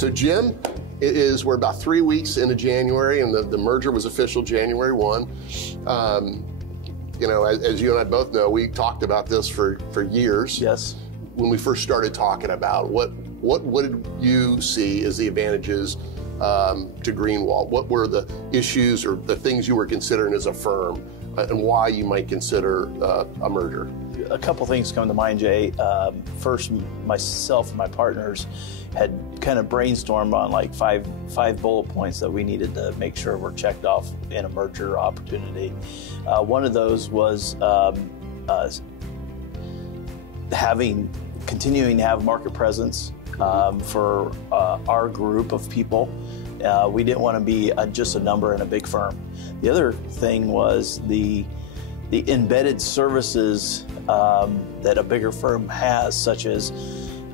So Jim, we're about 3 weeks into January, and the merger was official January 1. You know, as you and I both know, we talked about this for years. Yes. When we first started talking about what did you see as the advantages to Greenwalt? What were the issues or the things you were considering as a firm, and why you might consider a merger? A couple things come to mind, Jay. First, myself and my partners had kind of brainstormed on like five bullet points that we needed to make sure were checked off in a merger opportunity. One of those was continuing to have market presence for our group of people. We didn't want to be just a number in a big firm. The other thing was the embedded services that a bigger firm has, such as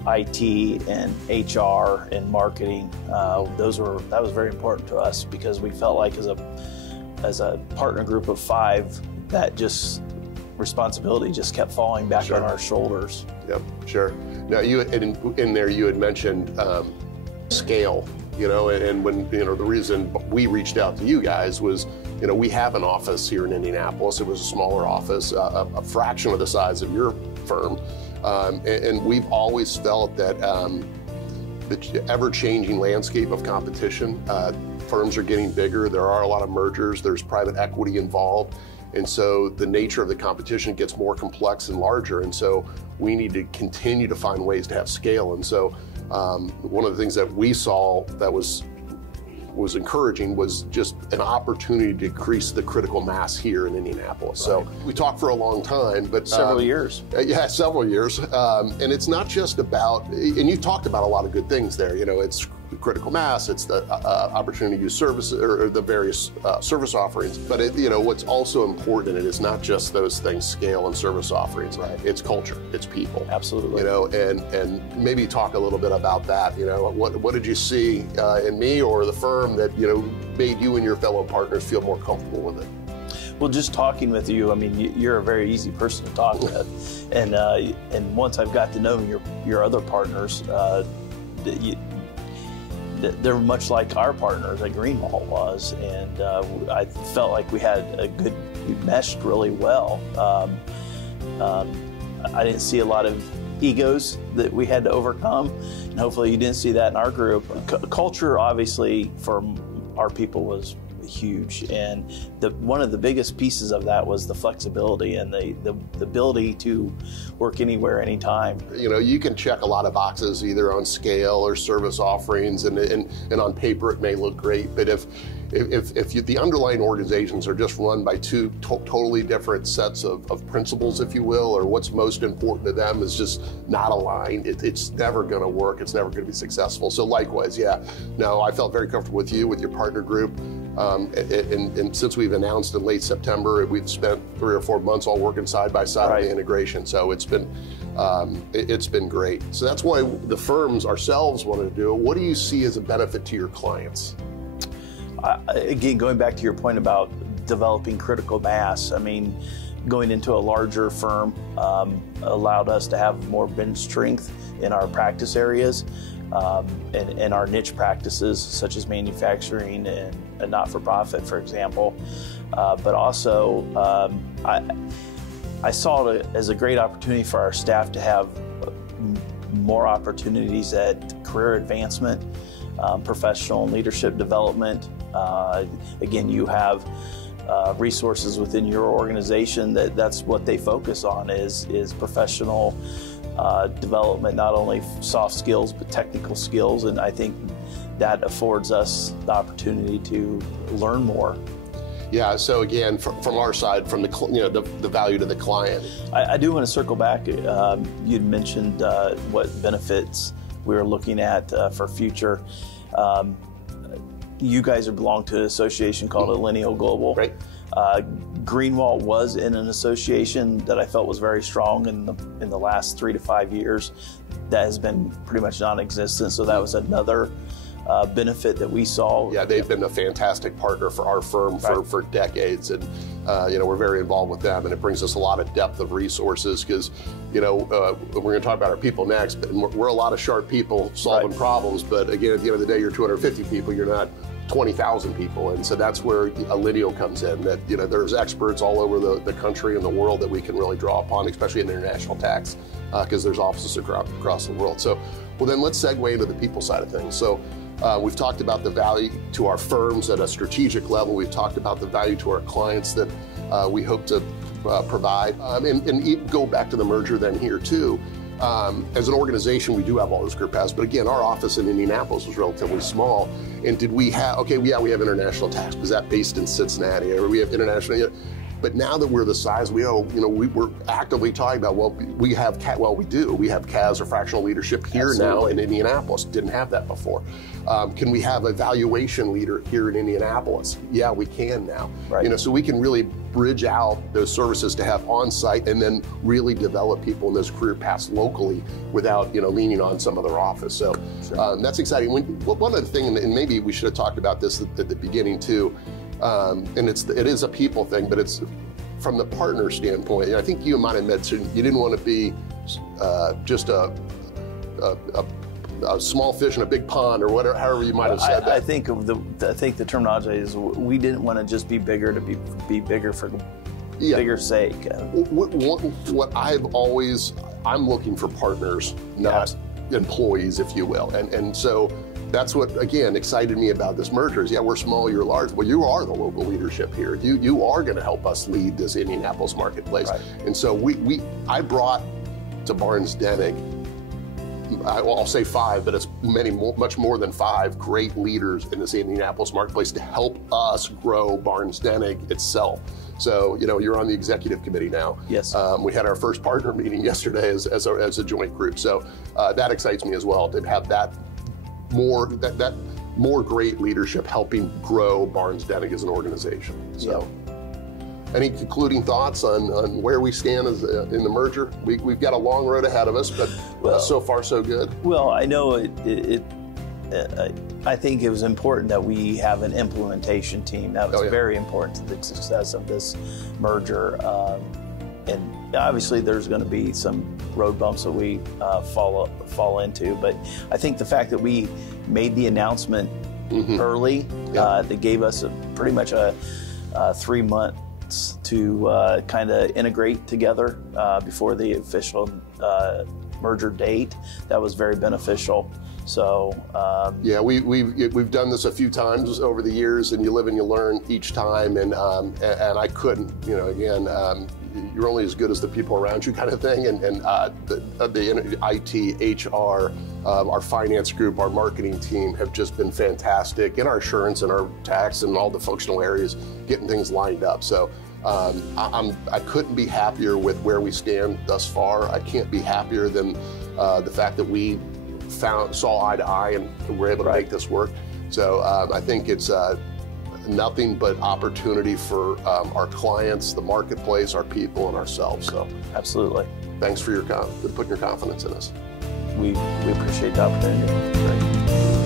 IT and HR and marketing. That was very important to us, because we felt like as a partner group of 5, that just responsibility just kept falling back on our shoulders. Yep, sure. Now, you in there you had mentioned scale, you know, and when, you know, the reason we reached out to you guys was, you know, we have an office here in Indianapolis. It was a smaller office, a fraction of the size of your firm, and we've always felt that the ever-changing landscape of competition, firms are getting bigger. There are a lot of mergers. There's private equity involved. And so the nature of the competition gets more complex and larger. And so we need to continue to find ways to have scale. And so one of the things that we saw that was encouraging was just an opportunity to increase the critical mass here in Indianapolis. So we talked for a long time, but several years. Yeah, several years. And it's not just about, and you've talked about a lot of good things there. You know, it's critical mass, it's the opportunity to use services or the various service offerings. But you know, what's also important in it is not just those things, scale and service offerings. Right. It's culture, it's people. Absolutely. You know, and maybe talk a little bit about that. You know, what did you see in me or the firm that, you know, made you and your fellow partners feel more comfortable with it? Well, just talking with you, I mean, you're a very easy person to talk with, and once I've got to know your other partners, they're much like our partners at Greenwalt was, and I felt like we meshed really well. I didn't see a lot of egos that we had to overcome, and hopefully you didn't see that in our group. Culture, obviously, for our people was huge, and one of the biggest pieces of that was the flexibility and the ability to work anywhere, anytime. You know, you can check a lot of boxes either on scale or service offerings, and on paper it may look great, but if the underlying organizations are just run by two totally different sets of principles, if you will, or what's most important to them is just not aligned, it's never going to work. It's never going to be successful. So likewise, yeah, no, I felt very comfortable with you, with your partner group. And since we've announced in late September, we've spent 3 or 4 months all working side by side on the integration. So it's been great. So that's why the firms ourselves wanted to do it. What do you see as a benefit to your clients? Again, going back to your point about developing critical mass, I mean, going into a larger firm allowed us to have more bench strength in our practice areas and our niche practices, such as manufacturing and not-for-profit, for example. But also, I saw it as a great opportunity for our staff to have more opportunities at career advancement, professional leadership development. Again, you have resources within your organization that's what they focus on is professional development, not only soft skills but technical skills, and I think that affords us the opportunity to learn more. Yeah. So again, from our side, from the value to the client. I do want to circle back. You'd mentioned what benefits we were looking at for future. You guys belong to an association called Allineal Global. Right. Greenwalt was in an association that I felt was very strong in the last 3 to 5 years. That has been pretty much non-existent. So that was another benefit that we saw. Yeah, they've been a fantastic partner for our firm for decades, and we're very involved with them, and it brings us a lot of depth of resources because, we're going to talk about our people next, but we're a lot of sharp people solving problems, but again, at the end of the day, you're 250 people, you're not 20,000 people, and so that's where Alineo comes in, that there's experts all over the country and the world that we can really draw upon, especially in international tax, because there's offices across the world. So, well, then let's segue into the people side of things. So we've talked about the value to our firms at a strategic level. We've talked about the value to our clients that we hope to provide, and go back to the merger then here too. As an organization, we do have all those group paths, but again, our office in Indianapolis was relatively small. And did we have, we have international tax, because that's based in Cincinnati, or we have international, but now that we're the size we are, we're actively talking about, we have CAS or fractional leadership here now in Indianapolis. Didn't have that before. Can we have a valuation leader here in Indianapolis? Yeah, we can now. Right. So we can really bridge out those services to have on-site and then really develop people in those career paths locally without, leaning on some other office. So that's exciting. One other thing, and maybe we should have talked about this at the beginning too, and it is a people thing, but it's from the partner standpoint. I think you might have mentioned you didn't want to be just a small fish in a big pond, or whatever, however you might have said that. I think the terminology is we didn't want to just be bigger to be bigger for bigger sake. What I'm looking for partners, not employees, if you will, and so. That's what, again, excited me about this merger is, we're small, you're large. Well, you are the local leadership here. You are going to help us lead this Indianapolis marketplace. Right. And so I brought to Barnes Dennig, I'll say 5, but it's much more than 5 great leaders in this Indianapolis marketplace to help us grow Barnes Dennig itself. So, you're on the executive committee now. Yes. We had our first partner meeting yesterday as a joint group. So that excites me as well to have that more great leadership helping grow Barnes Dennig as an organization. So, any concluding thoughts on where we stand in the merger? We've got a long road ahead of us, but so far so good. Well, I know I think it was important that we have an implementation team. That was very important to the success of this merger. And obviously there's going to be some road bumps that we fall into, but I think the fact that we made the announcement early, that gave us pretty much a 3 months to kind of integrate together before the official merger date, that was very beneficial. So we've done this a few times over the years, and you live and you learn each time, and I couldn't, you're only as good as the people around you, kind of thing. And the IT, HR, our finance group, our marketing team have just been fantastic in our assurance and our tax and all the functional areas, getting things lined up. So I couldn't be happier with where we stand thus far. I can't be happier than the fact that we saw eye to eye and were able to make this work. So I think it's nothing but opportunity for our clients, the marketplace, our people, and ourselves. So absolutely. Thanks for putting your confidence in us. We appreciate the opportunity. Great.